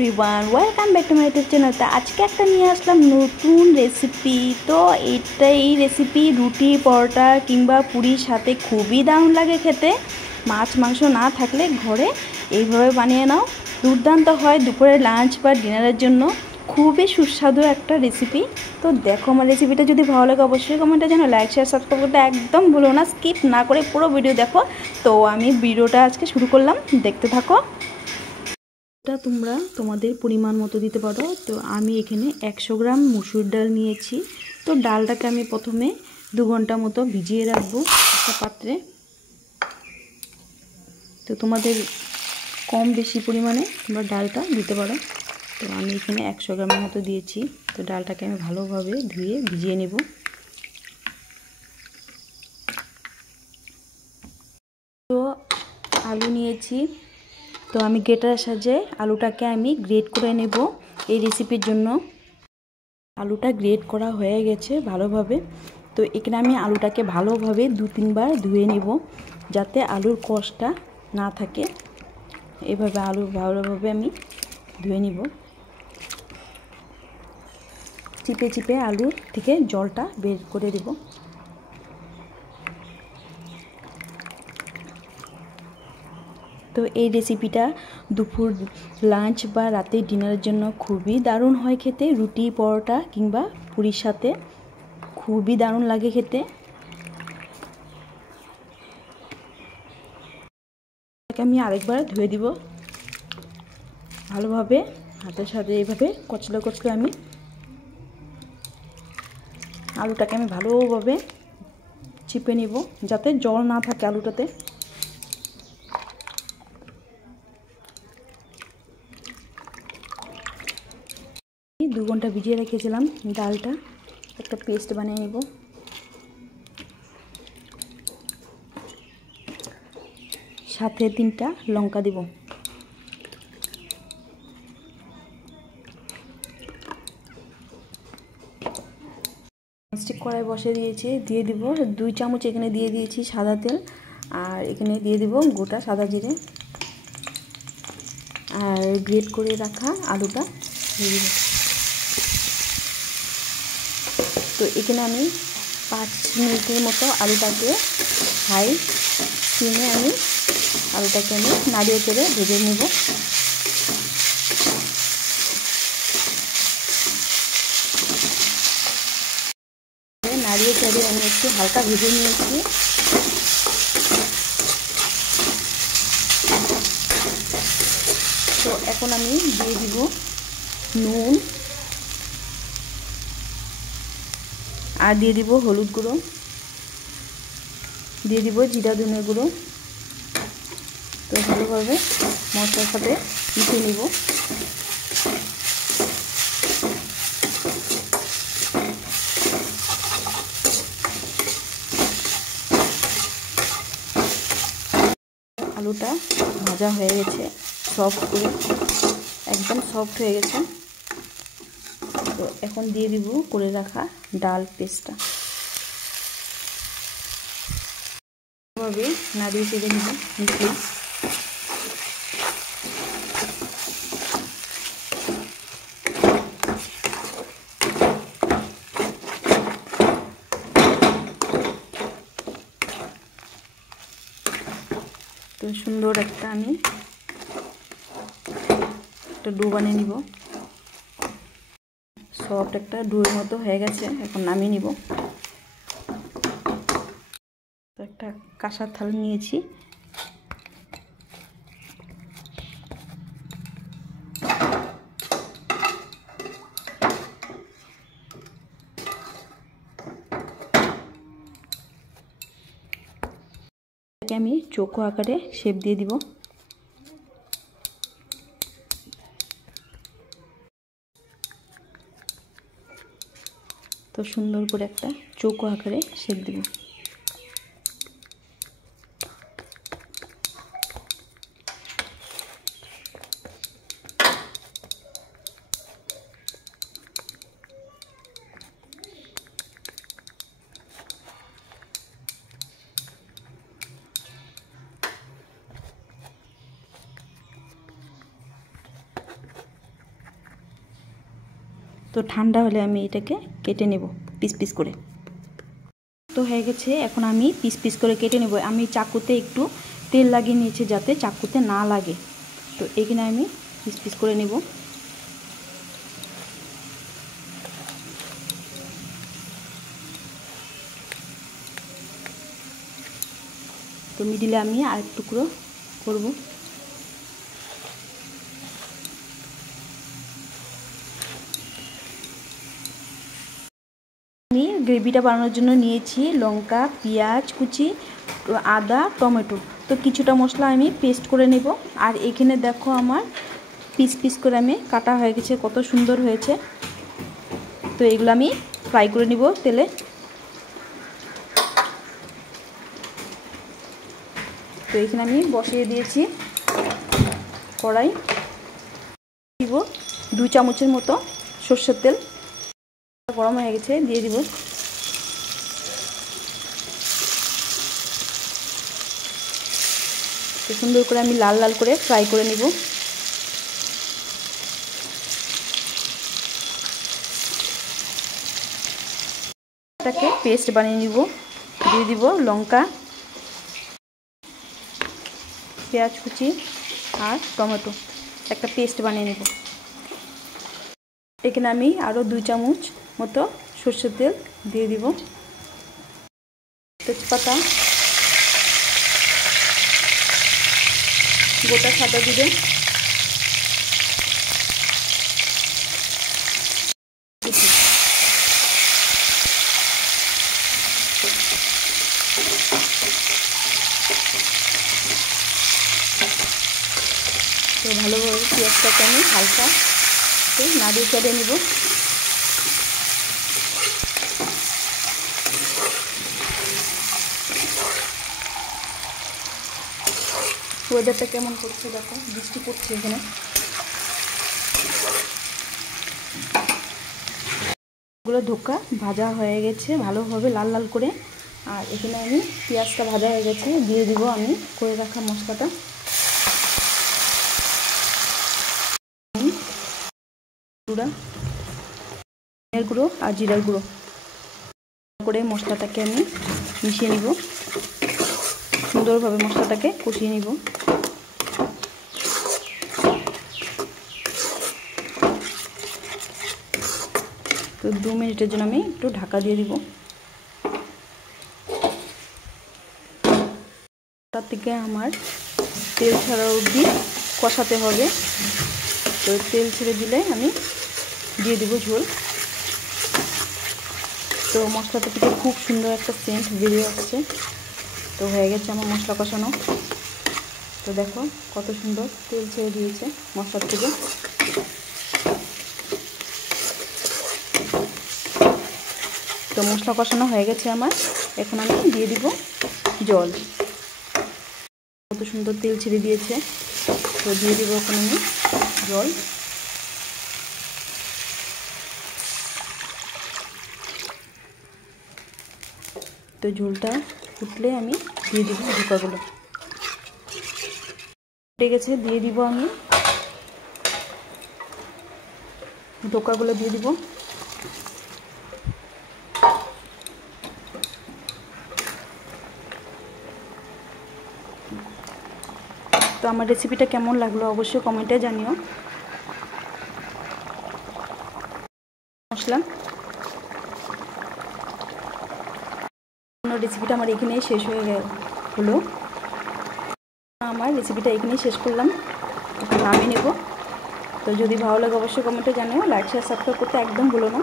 Everyone, welcome back to my YouTube channel. তো আজকে একটা নিয়ে আসলাম নতুন রেসিপি। তো এই রেসিপি রুটি, পরোটা কিংবা পুরির সাথে খুবই দারুণ লাগে খেতে। মাছ মাংস না থাকলে ঘরে এইভাবে বানিয়ে নাও, দুর্দান্ত হয় দুপুরে লাঞ্চ বা ডিনারের জন্য। খুবই সুস্বাদু একটা রেসিপি। তো দেখো আমার রেসিপিটা যদি ভালো লাগে অবশ্যই কমেন্টে জানো, লাইক শেয়ার সাবস্ক্রাইব করতে একদম ভুলো না, স্কিপ না করে পুরো ভিডিও দেখো। তো আমি ভিডিওটা আজকে শুরু করলাম, দেখতে থাকো। এটা তোমরা তোমাদের পরিমাণ মতো দিতে পারো। তো আমি এখানে 100 গ্রাম মুসুর ডাল নিয়েছি। তো ডালটাকে আমি প্রথমে 2 ঘন্টা মতো ভিজিয়ে রাখবো একটা পাত্রে। তো তোমাদের কম বেশি পরিমাণে তোমরা ডালটা দিতে পারো। তো আমি এখানে 100 গ্রামের মতো দিয়েছি। তো ডালটাকে আমি ভালোভাবে ধুয়ে ভিজিয়ে নেব। তো আলু নিয়েছি। তো আমি গ্রেটারের সাহায্যে আলুটাকে আমি গ্রেট করে নেব এই রেসিপির জন্য। আলুটা গ্রেট করা হয়ে গেছে ভালোভাবে। তো এখানে আমি আলুটাকে ভালোভাবে 2-3 বার ধুয়ে নেব, যাতে আলুর কষটা না থাকে। এভাবে আলু ভালোভাবে আমি ধুয়ে নিব। চিপে চিপে আলু থেকে জলটা বের করে দেব। তো এই রেসিপিটা দুপুর লাঞ্চ বা রাতে ডিনারের জন্য খুবই দারুণ হয় খেতে। রুটি, পরোটা কিংবা পুরির সাথে খুবই দারুণ লাগে খেতে। আমি আরেকবার ধুয়ে দিব ভালোভাবে, হাতের সাথে এইভাবে কচলে কচলে আমি আলুটাকে আমি ভালোভাবে চিপে নিব, যাতে জল না থাকে আলুটাতে। এই 2 ঘন্টা ভিজিয়ে রেখেছিলাম ডালটা, একটা পেস্ট বানিয়ে নিব। সাথে 3টা লঙ্কা দিব। ননস্টিক কড়াই বসিয়ে দিয়েছি, দিয়ে দিব 2 চামচ এখানে দিয়ে দিয়েছি সাদা তেল। আর এখানে দিয়ে দিব গোটা সাদা জিরে, আর গ্রেট করে রাখা আলুটা দিয়ে দিব। তো এখানে আমি 5 মিনিটের মতো আলুটাকে হাই ফ্লেমে আমি আলুটাকে আমি নাড়িয়ে করে ভেজে নেব। নাড়িয়ে চাড়িয়ে আমি একটু হালকা ভেজে নিয়েছি। তো এখন আমি দিয়ে দিব নুন, আর দিয়ে দিব হলুদ গুঁড়ো, দিয়ে দিব জিরা ধনে গুঁড়ো। তো ভালোভাবে মশলার সাথে মিশিয়ে নিব। আলুটা ভাজা হয়ে গেছে, সফট করে একদম সফট হয়ে গেছে। তো এখন দিয়ে দিব করে রাখা ডাল পেস্টটা, ভাবে নাড়িয়ে চেড়ে নিব মিশিয়ে। তো সুন্দর একটা আমি একটা ডো বানিয়ে নিব। সফট একটা ডোর মতো হয়ে গেছে, এখন নামিয়ে নিব। তো একটা কাঁসার থালা নিয়েছি। আমি চৌকো আকারে শেপ দিয়ে দিব। তো সুন্দর করে একটা চৌকো আকারে শেপ দিব। তো ঠান্ডা হলে আমি এটাকে কেটে নেব পিস পিস করে। তো হয়ে গেছে, এখন আমি পিস পিস করে কেটে নেব। আমি চাকুতে একটু তেল লাগিয়ে নিয়েছি যাতে চাকুতে না লাগে। তো এখানে আমি পিস পিস করে নেব। তো মিডিলে আমি আরেক টুকরো করব। আমি গ্রেভিটা বানানোর জন্য নিয়েছি লঙ্কা, পেঁয়াজ কুচি, আদা, টমেটো। তো কিছুটা মশলা আমি পেস্ট করে নেব। আর এখানে দেখো আমার পিস পিস করে আমি কাটা হয়ে গেছে, কত সুন্দর হয়েছে। তো এগুলো আমি ফ্রাই করে নিব তেলে। তো এখানে আমি বসিয়ে দিয়েছি কড়াই, দিব 2 চামচের মতো সরষের তেল। গরম হয়ে গেছে, দিয়ে দিব। তো সুন্দর করে আমি লাল লাল করে ফ্রাই করে নিব। এটাকে পেস্ট বানিয়ে নিব। দিয়ে দিব লঙ্কা, পেঁয়াজ কুচি আর টমেটো, একটা পেস্ট বানিয়ে নেব। এখানে আমি আরও 2 চামচ মতো সরষের তেল দিয়ে দিব। তেজপাতা, গোটা সাদা জিরে, তো ভালোভাবে পেঁয়াজটাকে আমি হালকা নাড়িয়ে চেড়ে নেব। ওয়েদারটা কেমন করছে দেখো, বৃষ্টি পড়ছে এখানে। এগুলো ধোকা ভাজা হয়ে গেছে ভালোভাবে লাল লাল করে। আর এখানে আমি পেঁয়াজটা ভাজা হয়ে গেছে, দিয়ে দিব আমি করে রাখা মশলাটা। ধনিয়ার গুঁড়ো আর জিরার গুঁড়ো করে মশলাটাকে আমি মিশিয়ে নিব। সুন্দরভাবে মশলাটাকে কষিয়ে নিব। তো 2 মিনিটের জন্য আমি একটু ঢাকা দিয়ে দিব। তার থেকে আমার তেল ছাড়া অবধি কষাতে হবে। তো তেল ছেড়ে দিলে আমি দিয়ে দিব ঝোল। তো মশলাটা থেকে খুব সুন্দর একটা সেন্ট বেরিয়ে আসছে। তো হয়ে গেছে আমার মশলা কষানো। তো দেখো কত সুন্দর তেল ছেড়ে দিয়েছে মশলার থেকে। তো মশলা কষানো হয়ে গেছে আমার। এখন আমি দিয়ে দিব জল। কত সুন্দর তেল ছেড়ে দিয়েছে। তো দিয়ে দিব এখন আমি জল। তো ঝোলটা ফুটলে আমি দিয়ে দিব ধোকাগুলো। ফুটে গেছে, দিয়ে দিব আমি ধোকাগুলো দিয়ে দিব। তো আমার রেসিপিটা কেমন লাগলো অবশ্যই কমেন্টে জানিও। মশলা রেসিপিটা আমার এখানেই শেষ হয়ে হলো। আমার রেসিপিটা এখানেই শেষ করলাম, এখন নামিয়ে নেব। তো যদি ভালো লাগে অবশ্যই কমেন্টে জানিও। লাইক শেয়ার সাবস্ক্রাইব করতে একদম ভুলো না।